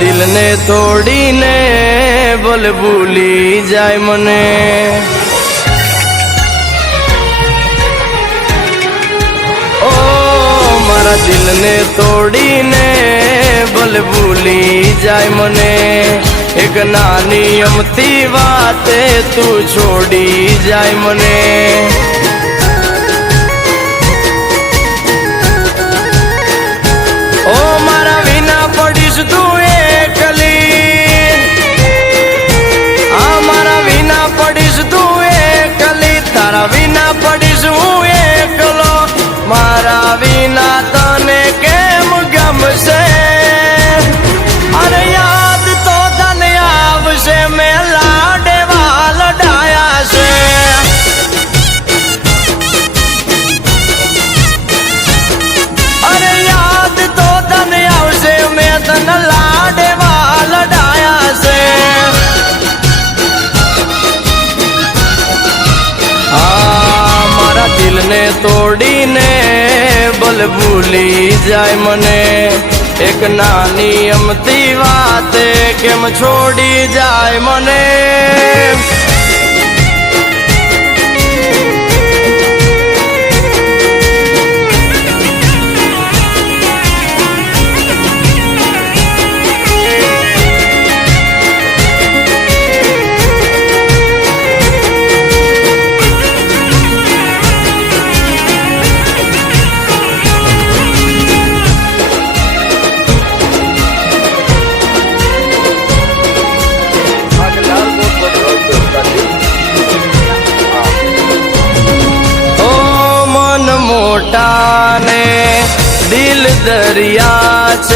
દિલને તોડીને ભલે ભૂલી જાય મને. ઓ મારા દિલને તોડીને ભલે ભૂલી જાય મને. એક નાની અમથી વાતે તું છોડી જાય મને. ઓ મારા વિના પડીશ તું એકલી. આ મારા વિના પડીશ તું એકલી. તારા વિના પડીશ હું એકલો. મારા વિના તને કેમ ગમશે? અરે યાદ તો તને આવશે. મેં લાડવા લડાયા છે. અરે યાદ તો તને આવશે. મેં તને લાડવા લડાયા છે. હા મારા દિલને તોડીને ભલે ભૂલી જાય મને. એક નાની અમથી વાતે કેમ છોડી જાય મને. મોટા ને દિલ દરિયા છે.